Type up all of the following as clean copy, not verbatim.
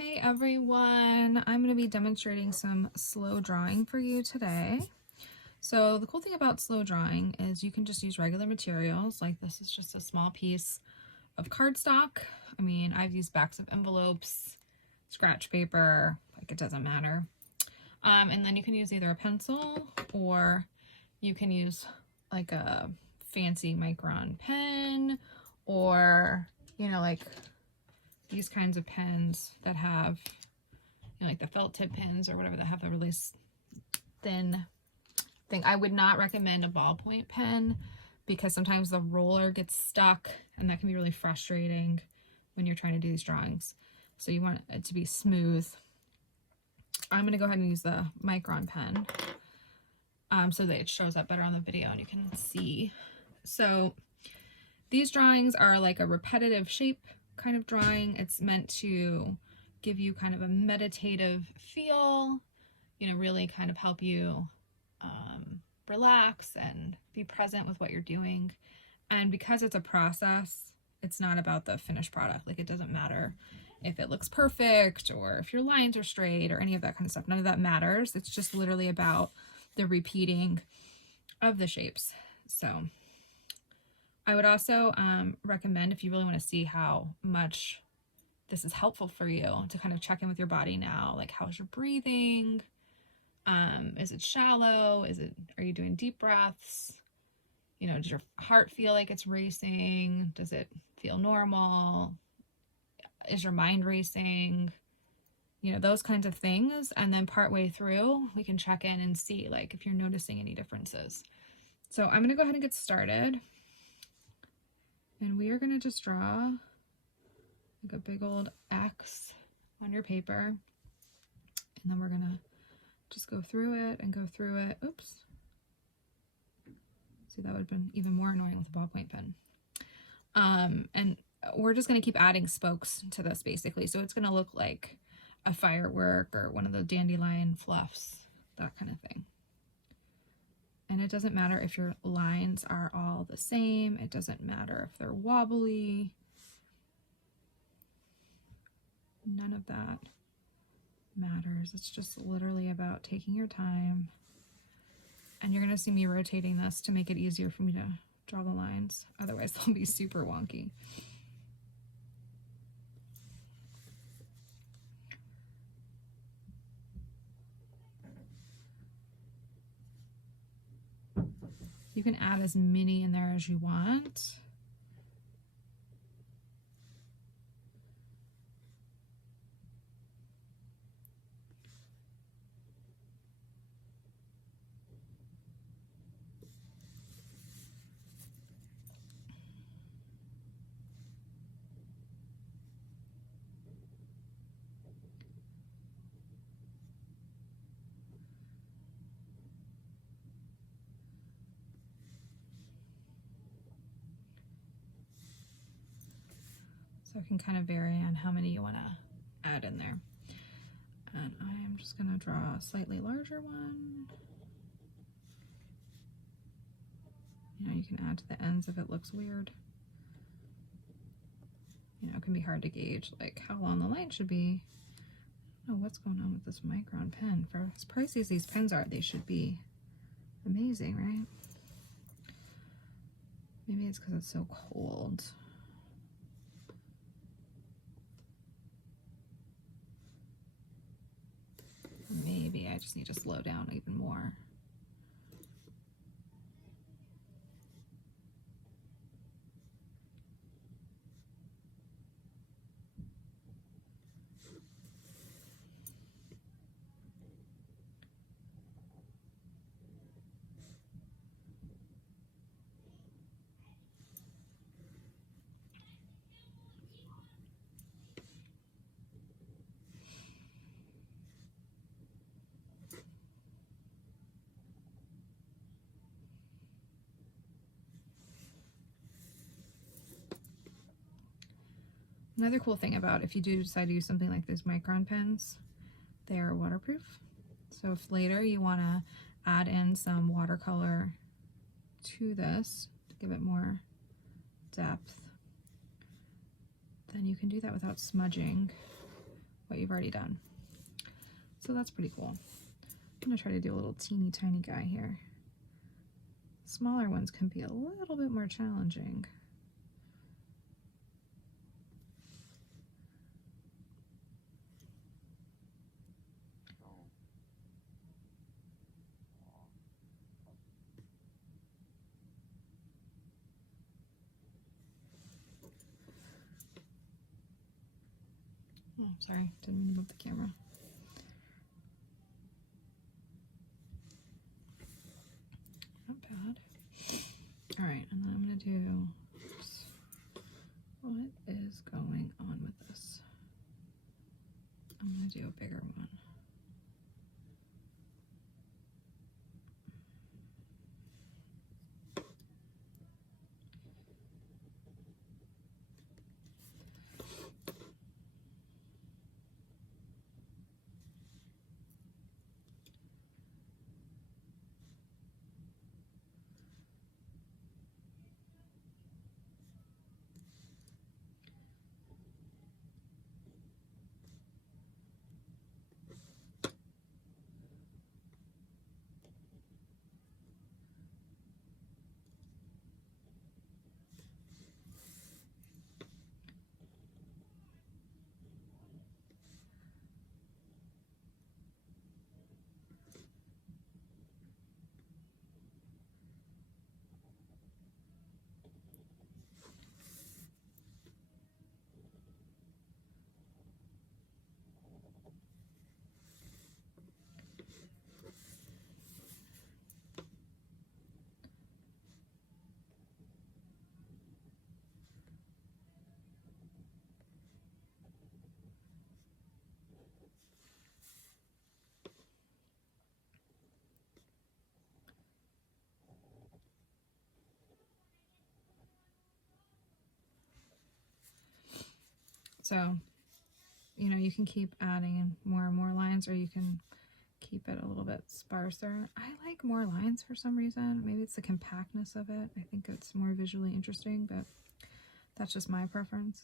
Hey everyone, I'm going to be demonstrating some slow drawing for you today. So the cool thing about slow drawing is you can just use regular materials, like this is just a small piece of cardstock. I mean, I've used backs of envelopes, scratch paper, like it doesn't matter. And then you can use either a pencil or you can use like a fancy micron pen or, like these kinds of pens that have, like the felt tip pens or whatever that have the really thin thing. I would not recommend a ballpoint pen because sometimes the roller gets stuck and that can be really frustrating when you're trying to do these drawings. So you want it to be smooth. I'm going to go ahead and use the micron pen so that it shows up better on the video and you can see. So these drawings are like a repetitive shape kind of drawing. It's meant to give you kind of a meditative feel, really kind of help you relax and be present with what you're doing. And because it's a process, it's not about the finished product. Like, it doesn't matter if it looks perfect or if your lines are straight or any of that kind of stuff. None of that matters. It's just literally about the repeating of the shapes. So I would also recommend, if you really want to see how much this is helpful for you, to kind of check in with your body now. Like, how's your breathing? Is it shallow? Are you doing deep breaths? Does your heart feel like it's racing? Does it feel normal? Is your mind racing? Those kinds of things. And then partway through, we can check in and see, like, if you're noticing any differences. So I'm going to go ahead and get started. And we are going to just draw like a big old X on your paper. And then we're going to just go through it and go through it. Oops. See, that would have been even more annoying with a ballpoint pen. And we're just going to keep adding spokes to this, basically. So it's going to look like a firework or one of the dandelion fluffs, that kind of thing. And it doesn't matter if your lines are all the same. It doesn't matter if they're wobbly. None of that matters. It's just literally about taking your time. And you're going to see me rotating this to make it easier for me to draw the lines. Otherwise, they'll be super wonky. You can add as many in there as you want. So it can kind of vary on how many you want to add in there. And I am just going to draw a slightly larger one. You can add to the ends if it looks weird. It can be hard to gauge like how long the line should be. I don't know what's going on with this micron pen. For as pricey as these pens are, they should be amazing, right? Maybe it's because it's so cold. Maybe I just need to slow down even more. Another cool thing about if you do decide to use something like these micron pens, they are waterproof. So if later you want to add in some watercolor to this to give it more depth, then you can do that without smudging what you've already done. So that's pretty cool. I'm gonna try to do a little teeny tiny guy here. Smaller ones can be a little bit more challenging. Oh, sorry, didn't mean to move the camera. Not bad. All right, and then I'm gonna do, oops, what is going on with this? I'm gonna do a bigger one. So, you know, you can keep adding in more and more lines, or you can keep it a little bit sparser. I like more lines for some reason. Maybe it's the compactness of it. I think it's more visually interesting, but that's just my preference.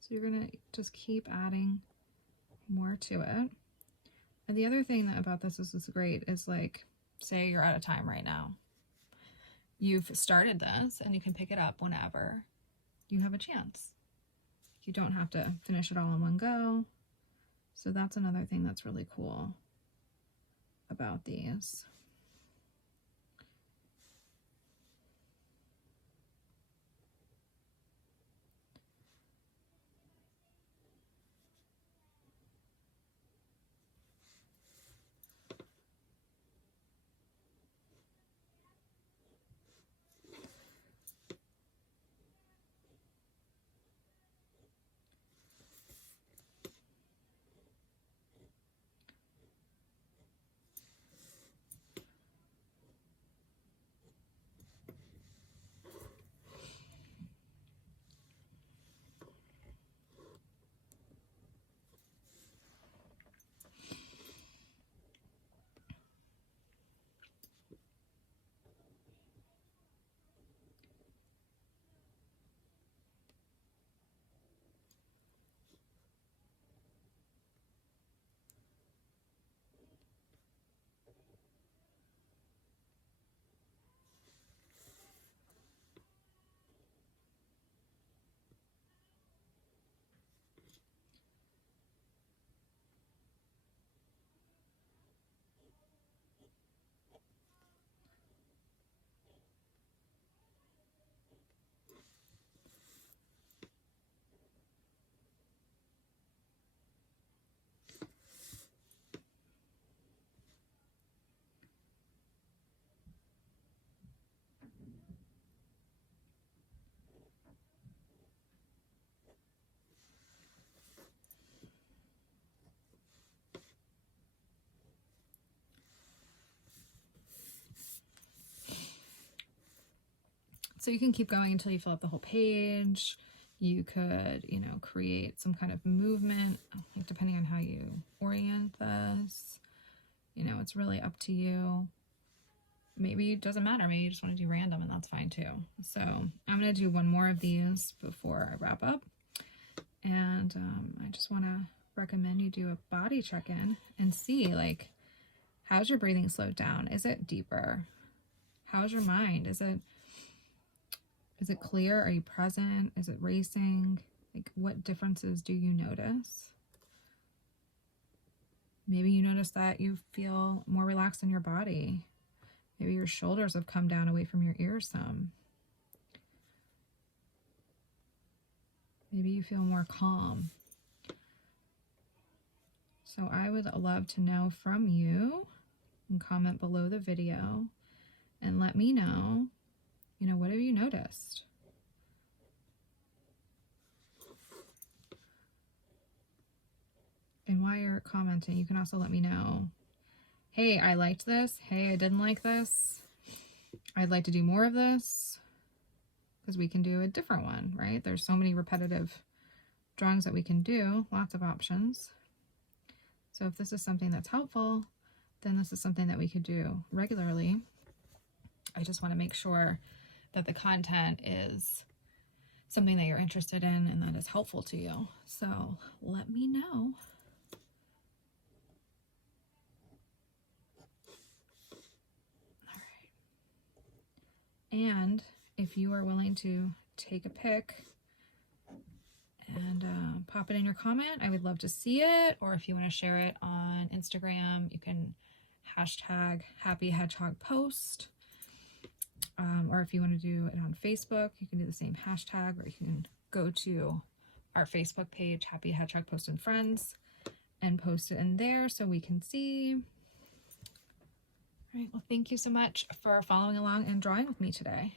So you're gonna just keep adding more to it. And the other thing that about this is great is, like, say you're out of time right now. You've started this and you can pick it up whenever you have a chance. You don't have to finish it all in one go. So that's another thing that's really cool about these. So you can keep going until you fill up the whole page. You could, you know, create some kind of movement, like depending on how you orient this. You know, it's really up to you. Maybe it doesn't matter. Maybe you just want to do random, and that's fine too. So I'm going to do one more of these before I wrap up. And I just want to recommend you do a body check-in and see, like, how's your breathing slowed down? Is it deeper? How's your mind? Is it clear? Are you present? Is it racing? Like, what differences do you notice? Maybe you notice that you feel more relaxed in your body. Maybe your shoulders have come down away from your ears some. Maybe you feel more calm. So I would love to know from you, and comment below the video and let me know, you know, what have you noticed? And while you're commenting, you can also let me know, hey, I liked this. Hey, I didn't like this. I'd like to do more of this, because we can do a different one, right? There's so many repetitive drawings that we can do, lots of options. So if this is something that's helpful, then this is something that we could do regularly. I just want to make sure that the content is something that you're interested in and that is helpful to you. So let me know. All right. And if you are willing to take a pic and pop it in your comment, I would love to see it. Or if you want to share it on Instagram, you can hashtag Happy Hedgehog Post. Or if you want to do it on Facebook, you can do the same hashtag, or you can go to our Facebook page, Happy Hedgehog Post and Friends, and post it in there so we can see. All right, well, thank you so much for following along and drawing with me today.